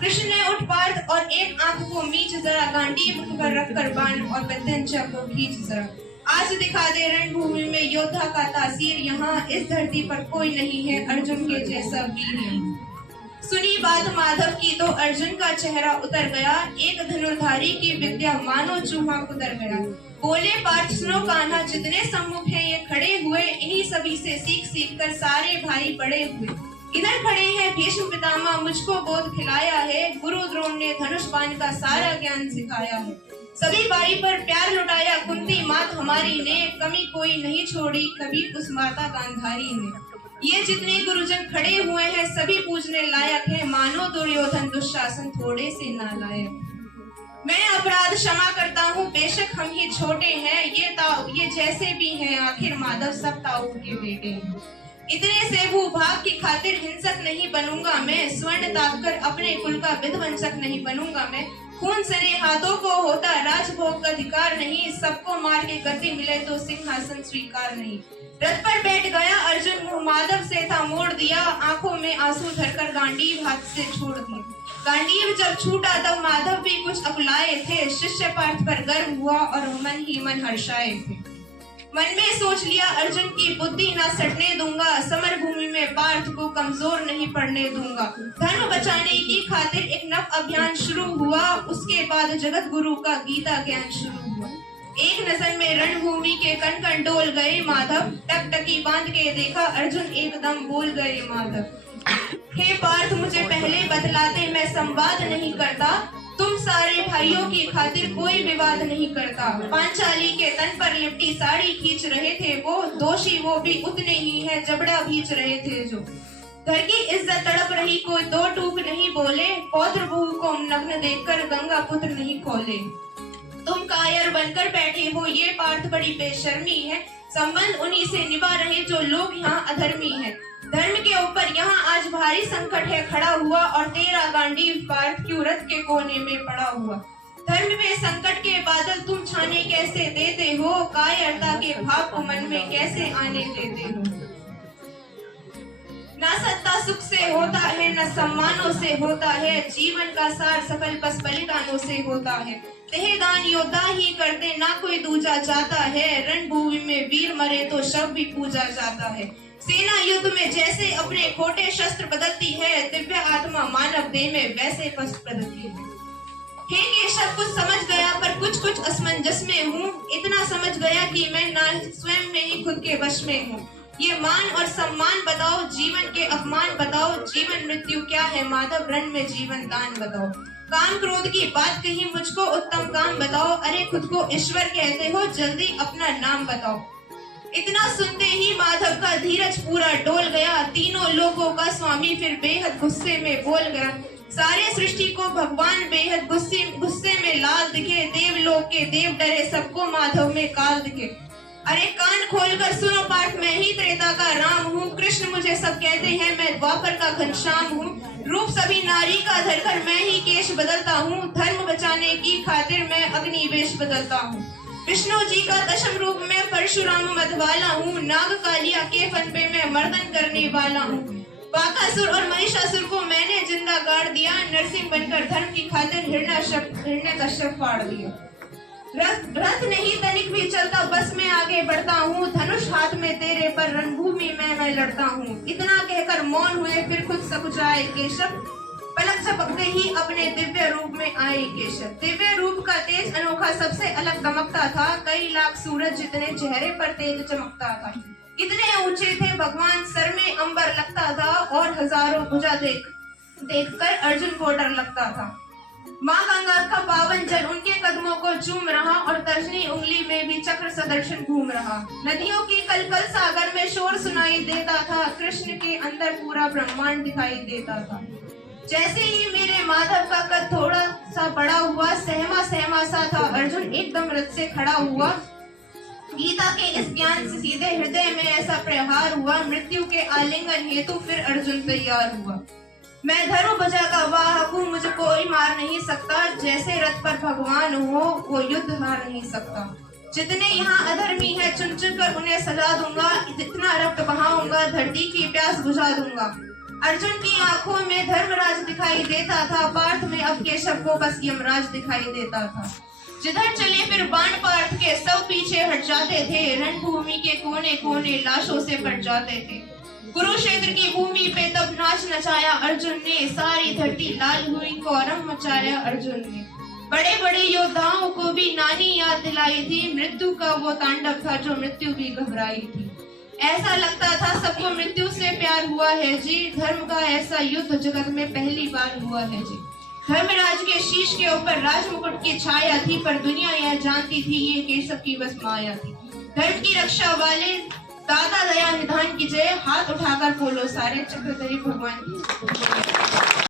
कृष्ण ने उठ पार्थ और एक आंख को मीच जरा, गांडीव पर रखकर बाण और बंदनचा को खींच जरा। आज दिखा दे रणभूमि में योद्धा का तासीर, यहाँ इस धरती पर कोई नहीं है अर्जुन के जैसा वीर। सुनी बात माधव की तो अर्जुन का चेहरा उतर गया, एक धनुर्धारी की विद्या मानो चूहा उतर गया। बोले पार्थ सुनो कान्हा, जितने सम्मुख हैं ये खड़े हुए, इन्हीं सभी से सीख सीख कर सारे भाई बड़े हुए। इधर खड़े हैं भीष्म पितामह, मुझको बोध खिलाया है, गुरु द्रोण ने धनुष बाण का सारा ज्ञान सिखाया है। सभी भाई पर प्यार लुटाया कुंती मात हमारी ने, कमी कोई नहीं छोड़ी कभी उस माता गांधारी ने। ये जितने गुरुजन खड़े हुए हैं सभी पूजने लायक हैं, मानो दुर्योधन दुशासन थोड़े से नालायक। मैं अपराध क्षमा करता हूँ, बेशक हम ही छोटे हैं, ये जैसे भी हैं आखिर माधव सब ताऊ के बेटे हैं। इतने से भूभाग की खातिर हिंसक नहीं बनूंगा मैं, स्वर्ण ताप कर अपने कुल का विध्वंसक नहीं बनूंगा मैं। खून सने हाथों को होता राजभोग का अधिकार नहीं, सबको मार के गति मिले तो सिंहासन स्वीकार नहीं। रथ पर बैठ गया अर्जुन, मुंह माधव से था मोड़ दिया, आंखों में आंसू धरकर गांडीव हाथ से छोड़ दिया। गांडीव जब छूटा तब माधव भी कुछ अकुलाए थे, शिष्य पार्थ पर गर्व हुआ और मन ही मन हर्षाए थे। मन में सोच लिया अर्जुन की बुद्धि ना सटने दूंगा, समर भूमि में पार्थ को कमजोर नहीं पड़ने दूंगा। धर्म बचाने की खातिर एक नव अभियान शुरू हुआ, उसके बाद जगत गुरु का गीता ज्ञान शुरू हुआ। एक नजर में रणभूमि के कण कण डोल गए माधव, टकटकी बांध के देखा अर्जुन एकदम बोल गए माधव। हे पार्थ मुझे पहले बतलाते, मैं संवाद नहीं करता, तुम सारे भाइयों की खातिर कोई विवाद नहीं करता। पांचाली के तन पर लिपटी साड़ी खींच रहे थे वो, दोषी वो भी उतने ही है जबड़ा भींच रहे थे जो। घर की इज्जत तड़प रही कोई दो टूक नहीं बोले, पौत्र बहू को नग्न देखकर गंगा पुत्र नहीं खोले। तुम कायर बनकर बैठे हो ये पार्थ बड़ी बेशर्मी है, संबंध उन्हीं से निभा रहे जो लोग यहाँ अधर्मी हैं। धर्म के ऊपर यहाँ आज भारी संकट है खड़ा हुआ, और तेरा गांडीव पार्थ क्यों रथ के कोने में पड़ा हुआ। धर्म में संकट के बादल तुम छाने कैसे देते हो, कायरता के भाव को मन में कैसे आने देते हो। ना सत्ता सुख से होता है न सम्मानों से होता है, जीवन का सार सफल बस बलिदानों से होता है। देहदान योद्धा ही करते ना कोई दूजा जाता है, रणभूमि में वीर मरे तो शव भी पूजा जाता है। सेना युद्ध में जैसे अपने खोटे शस्त्र बदलती है, दिव्य आत्मा मानव देह में वैसे वस्त्र बदलती है। हे केशव कुछ समझ गया पर कुछ कुछ असमंजस में हूँ, इतना समझ गया कि मैं ना स्वयं में ही खुद के वश में हूँ। ये मान और सम्मान बताओ, जीवन के अपमान बताओ, जीवन मृत्यु क्या है माधव, रण में जीवन दान बताओ। काम क्रोध की बात कही मुझको उत्तम काम बताओ, अरे खुद को ईश्वर कहते हो जल्दी अपना नाम बताओ। इतना सुनते ही माधव का धीरज पूरा डोल गया, तीनों लोगों का स्वामी फिर बेहद गुस्से में बोल गया। सारे सृष्टि को भगवान बेहद गुस्से में लाल दिखे, देवलोक के देव डरे सबको माधव में काल दिखे। अरे कान खोलकर सुनो पार्थ, मैं ही त्रेता का राम हूँ, कृष्ण मुझे सब कहते हैं, मैं द्वापर का घनश्याम हूँ। रूप सभी नारी का धरकर मैं ही केश बदलता हूँ, धर्म बचाने की खातिर मैं अग्नि वेश बदलता हूँ। विष्णु जी का दशम रूप में परशुराम मधवाला हूँ, नाग कालिया के फन पे मैं मर्दन करने वाला हूँ। बाकासुर और महिषासुर को मैंने जिंदा गाड़ दिया, नरसिंह बनकर धर्म की खातिर हिरण्यकश्यप फाड़ दिया। रथ नहीं तनिक भी चलता, बस मैं आगे बढ़ता हूँ, धनुष हाथ में तेरे पर रणभूमि में मैं लड़ता हूँ। इतना कहकर मौन हुए फिर खुद सकुचाए केशव, पलक झपकते ही अपने दिव्य रूप में आए केशव। दिव्य रूप का तेज अनोखा सबसे अलग दमकता था, कई लाख सूरज जितने चेहरे पर तेज चमकता था। इतने ऊंचे थे भगवान, सर में अंबर लगता था, और हजारों भुजा देखकर अर्जुन को डर लगता था। माँ गंगा का पावन जल उनके कदमों को चूम रहा, और तर्जनी उंगली में भी चक्र सदर्शन घूम रहा। नदियों की कलकल सागर में शोर सुनाई देता था, कृष्ण के अंदर पूरा ब्रह्मांड दिखाई देता था। जैसे ही मेरे माधव का कद थोड़ा सा बड़ा हुआ, सहमा सा था अर्जुन एकदम रथ से खड़ा हुआ। गीता के इस ज्ञान से सीधे हृदय में ऐसा प्रहार हुआ, मृत्यु के आलिंगन हेतु फिर अर्जुन तैयार हुआ। मैं धर्म बजा का वाहक हूँ, मुझे कोई मार नहीं सकता, जैसे रथ पर भगवान हो वो युद्ध हार नहीं सकता। जितने यहाँ अधर्मी है चुन चुन कर उन्हें सजा दूंगा, इतना रक्त बहाऊंगा, धरती की प्यास बुझा दूंगा। अर्जुन की आंखों में धर्मराज दिखाई देता था, पार्थ में अब केशव को बस यमराज दिखाई देता था। जिधर चले फिर बाण पार्थ के, सब पीछे हट जाते थे, रणभूमि के कोने कोने लाशों से भर जाते थे। कुरुक्षेत्र की भूमि पे तब नाच नचाया अर्जुन ने, सारी धरती लाल हुई, कोरम मचाया अर्जुन ने। बड़े बड़े योद्धाओं को भी नानी याद दिलाई थी, मृत्यु का वो तांडव था जो मृत्यु भी घबराई थी। ऐसा लगता था सबको मृत्यु से प्यार हुआ है जी, धर्म का ऐसा युद्ध जगत में पहली बार हुआ है जी। धर्मराज के शीश के ऊपर राजमुकुट की छाया थी, पर दुनिया यह जानती थी ये केशव की बस माया थी। धर्म की रक्षा वाले दाता दया निधान की जय, हाथ उठाकर बोलो सारे चक्रधरी भगवान की।